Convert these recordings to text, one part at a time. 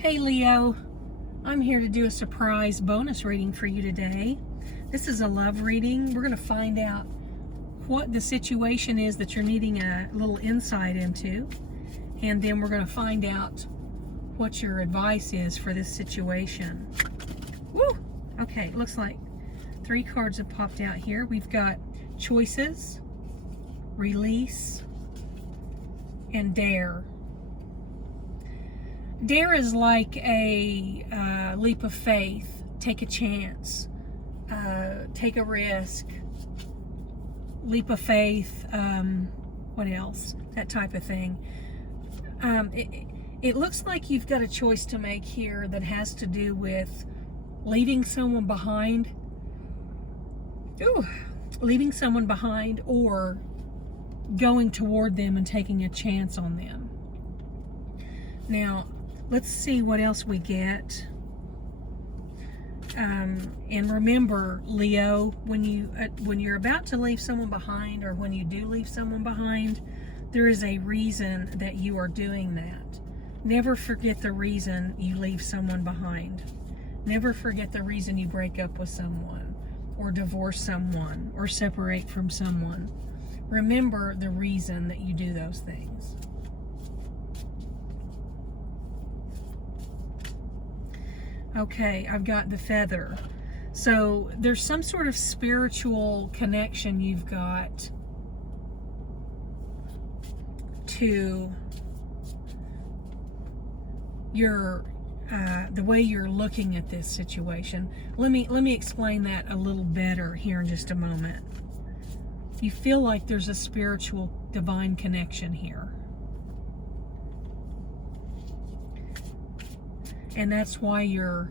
Hey Leo, I'm here to do a surprise bonus reading for you today. This is a love reading. We're going to find out what the situation is that you're needing a little insight into, and then we're going to find out what your advice is for this situation. Woo! Okay, it looks like 3 cards have popped out here. We've got choices, release, and dare. Dare is like a leap of faith. Take a chance. Take a risk. Leap of faith. What else? That type of thing. It looks like you've got a choice to make here that has to do with leaving someone behind. Ooh, leaving someone behind or going toward them and taking a chance on them. Now, let's see what else we get. And remember, Leo, when you're about to leave someone behind, or when you do leave someone behind, there is a reason that you are doing that. Never forget the reason you leave someone behind. Never forget the reason you break up with someone, or divorce someone, or separate from someone. Remember the reason that you do those things. Okay, I've got the feather. So there's some sort of spiritual connection you've got to your the way you're looking at this situation. Let me explain that a little better here in just a moment. You feel like there's a spiritual divine connection here. And that's why you're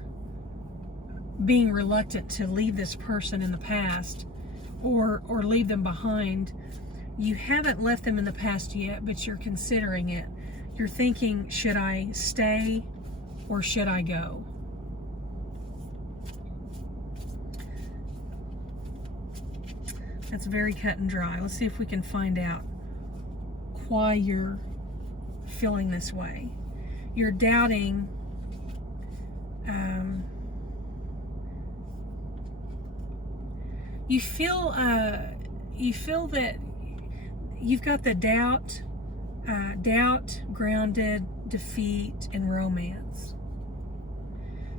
being reluctant to leave this person in the past or leave them behind. You haven't left them in the past yet, but you're considering it. You're thinking, should I stay or should I go? That's very cut and dry. Let's see if we can find out why you're feeling this way. You're doubting you feel that you've got the doubt, grounded, defeat, and romance.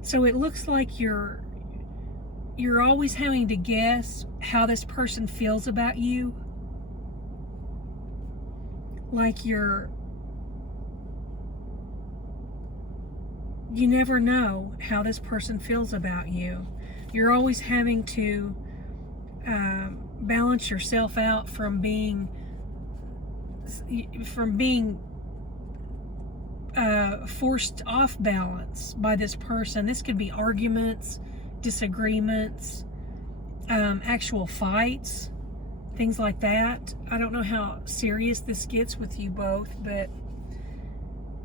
So it looks like you're always having to guess how this person feels about you. Like you never know how this person feels about you. You're always having to balance yourself out from being forced off balance by this person. This could be arguments, disagreements, actual fights, things like that. I don't know how serious this gets with you both, but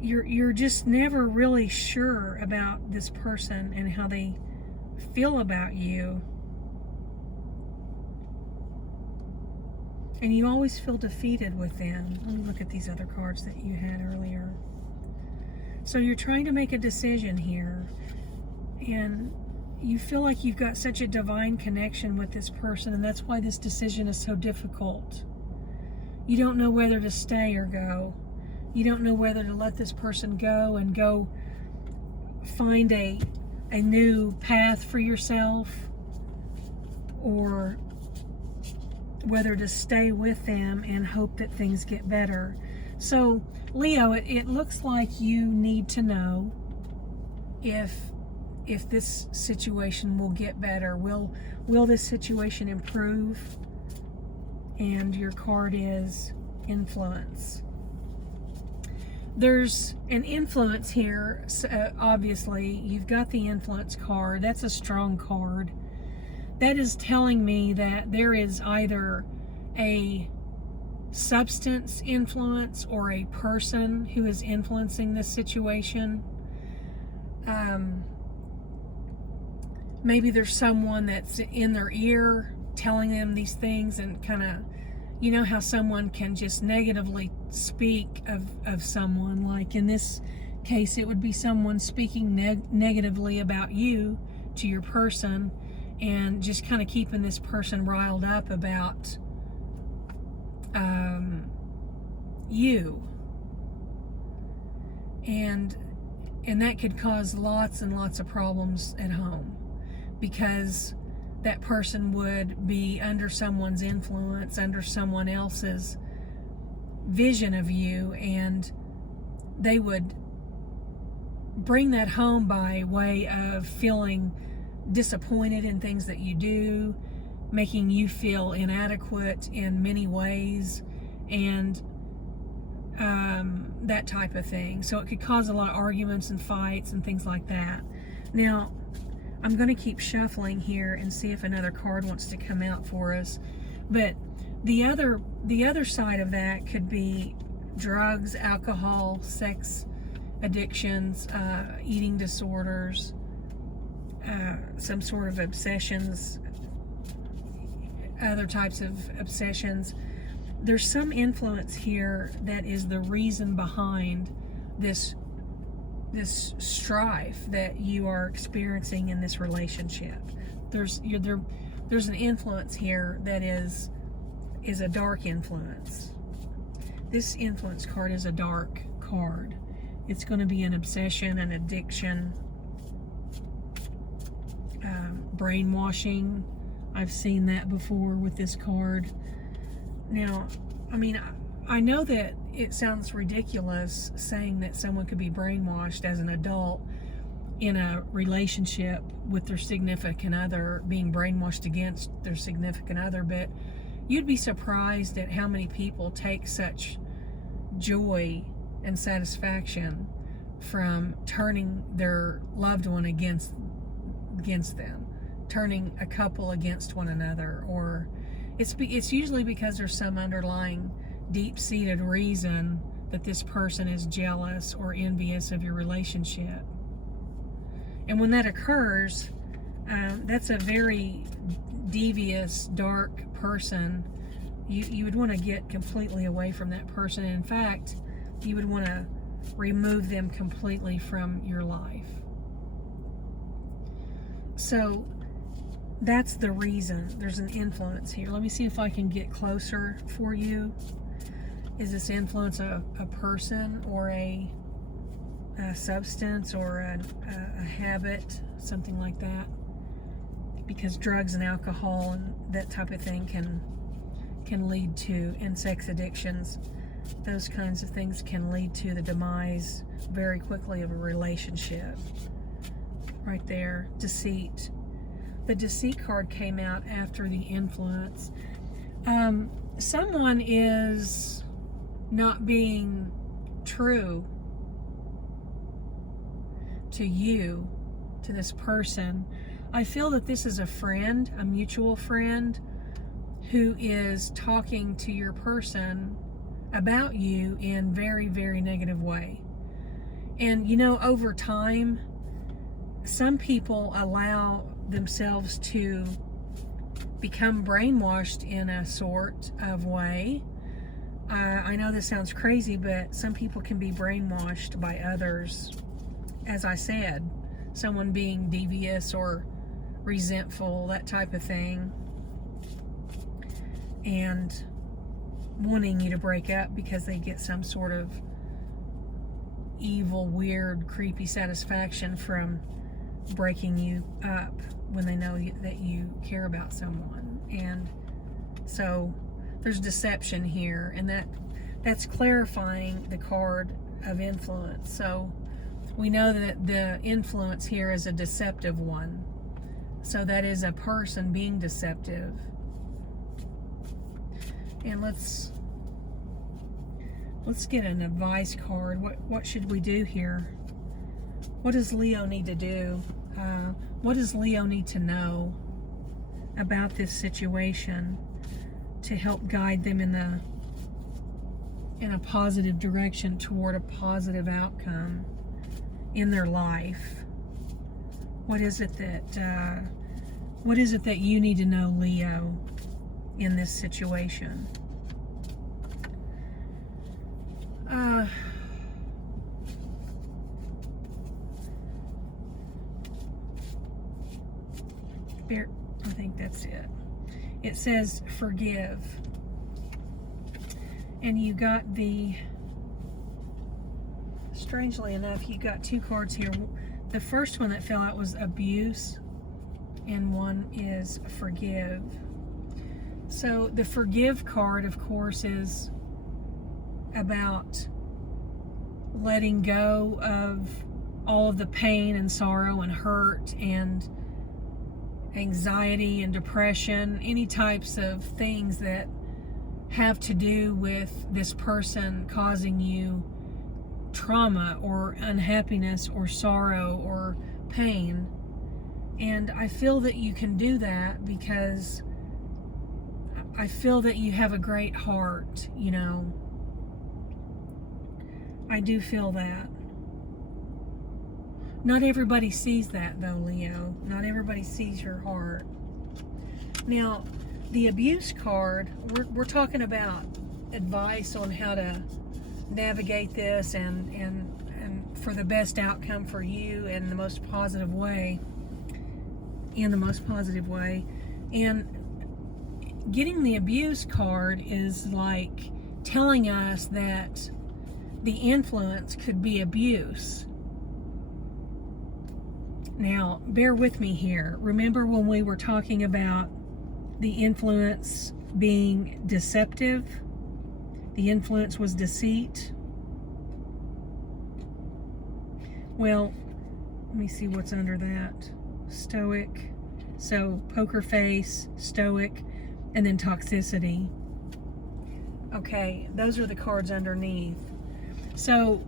you're just never really sure about this person and how they feel about you. And you always feel defeated with them. Let me look at these other cards that you had earlier. So you're trying to make a decision here, and you feel like you've got such a divine connection with this person, and that's why this decision is so difficult. You don't know whether to stay or go. You don't know whether to let this person go and go find a new path for yourself, or whether to stay with them and hope that things get better. So, Leo, it looks like you need to know if this situation will get better. Will this situation improve? And your card is influence. There's an influence here. So obviously, you've got the influence card. That's a strong card. That is telling me that there is either a substance influence or a person who is influencing this situation. Maybe there's someone that's in their ear telling them these things, and kind of, you know how someone can just negatively speak of someone, like in this case, it would be someone speaking negatively about you to your person, and just kind of keeping this person riled up about you. And that could cause lots and lots of problems at home, because that person would be under someone's influence, under someone else's vision of you, and they would bring that home by way of feeling disappointed in things that you do, making you feel inadequate in many ways, and that type of thing. So it could cause a lot of arguments and fights and things like that. Now, I'm going to keep shuffling here and see if another card wants to come out for us. But the other side of that could be drugs, alcohol, sex addictions, eating disorders, some sort of obsessions, other types of obsessions. There's some influence here that is the reason behind this strife that you are experiencing in this relationship. There's an influence here that is a dark influence. This influence card is a dark card. It's going to be an obsession, an addiction, brainwashing. I've seen that before with this card. Now, I mean, I know that it sounds ridiculous saying that someone could be brainwashed as an adult in a relationship with their significant other, being brainwashed against their significant other, but you'd be surprised at how many people take such joy and satisfaction from turning their loved one against them, turning a couple against one another. Or it's usually because there's some underlying deep-seated reason that this person is jealous or envious of your relationship. And when that occurs, that's a very devious, dark person. You would want to get completely away from that person. In fact, you would want to remove them completely from your life. So that's the reason. There's an influence here. Let me see if I can get closer for you. Is this influence a person or a substance or a habit, something like that? Because drugs and alcohol and that type of thing can lead to, and sex addictions, those kinds of things can lead to the demise very quickly of a relationship. Right there, deceit. The deceit card came out after the influence. Someone is not being true to you, to this person. I feel that this is a friend, a mutual friend, who is talking to your person about you in very, very negative way. And you know, over time, some people allow themselves to become brainwashed in a sort of way. I know this sounds crazy, but some people can be brainwashed by others. As I said, someone being devious or resentful, that type of thing, and wanting you to break up because they get some sort of evil, weird, creepy satisfaction from breaking you up when they know that you care about someone. And so there's deception here, and that's clarifying the card of influence. So we know that the influence here is a deceptive one. So that is a person being deceptive. And let's get an advice card. What should we do here? What does Leo need to do? What does Leo need to know about this situation to help guide them in a positive direction toward a positive outcome in their life? What is it that you need to know, Leo, in this situation? I think that's it. It says forgive. And you got strangely enough, you got two cards here. The first one that fell out was abuse, and one is forgive. So the forgive card, of course, is about letting go of all of the pain and sorrow and hurt and anxiety and depression, any types of things that have to do with this person causing you trauma or unhappiness or sorrow or pain. And I feel that you can do that because I feel that you have a great heart, you know. I do feel that. Not everybody sees that though, Leo. Not everybody sees your heart. Now, the abuse card, we're talking about advice on how to navigate this and for the best outcome for you in the most positive way. And getting the abuse card is like telling us that the influence could be abuse. Now, bear with me here. Remember when we were talking about the influence being deceptive? The influence was deceit. Well, let me see what's under that. Stoic. So, poker face, stoic, and then toxicity. Okay, those are the cards underneath. So,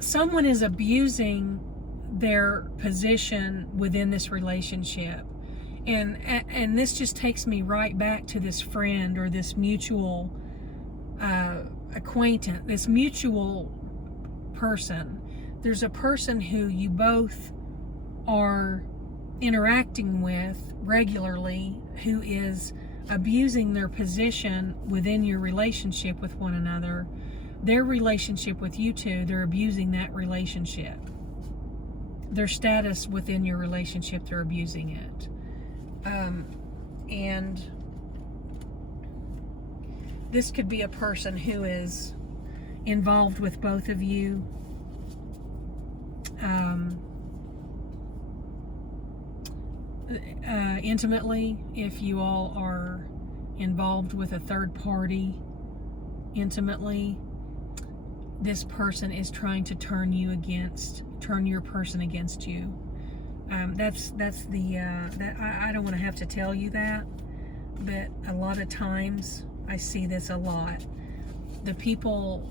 someone is abusing their position within this relationship. And this just takes me right back to this friend or this mutual acquaintance, this mutual person. There's a person who you both are interacting with regularly who is abusing their position within your relationship with one another. Their relationship with you two, they're abusing that relationship. Their status within your relationship, they're abusing it. And this could be a person who is involved with both of you. Intimately, if you all are involved with a third party intimately, this person is trying to turn your person against you. That's the I don't want to have to tell you that, but a lot of times I see this a lot. The people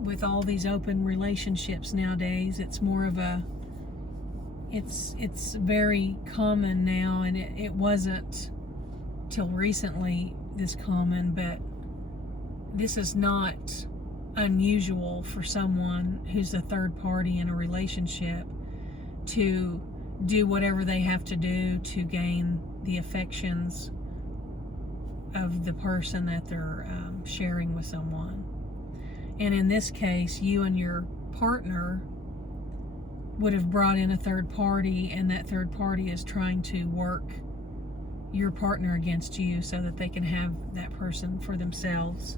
with all these open relationships nowadays, it's more of a it's very common now, and it wasn't till recently this common, but this is not unusual for someone who's a third party in a relationship to do whatever they have to do to gain the affections of the person that they're sharing with someone. And in this case, you and your partner would have brought in a third party, and that third party is trying to work your partner against you so that they can have that person for themselves.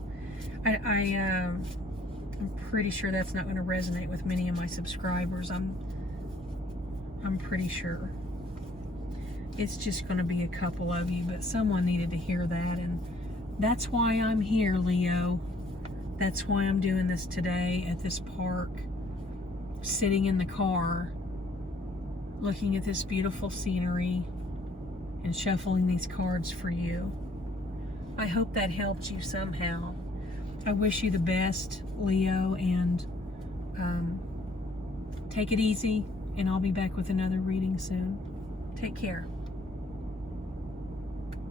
I'm pretty sure that's not going to resonate with many of my subscribers. I'm pretty sure. It's just going to be a couple of you, but someone needed to hear that, and that's why I'm here, Leo. That's why I'm doing this today at this park, sitting in the car, looking at this beautiful scenery and shuffling these cards for you. I hope that helped you somehow. I wish you the best, Leo, and take it easy, and I'll be back with another reading soon. Take care.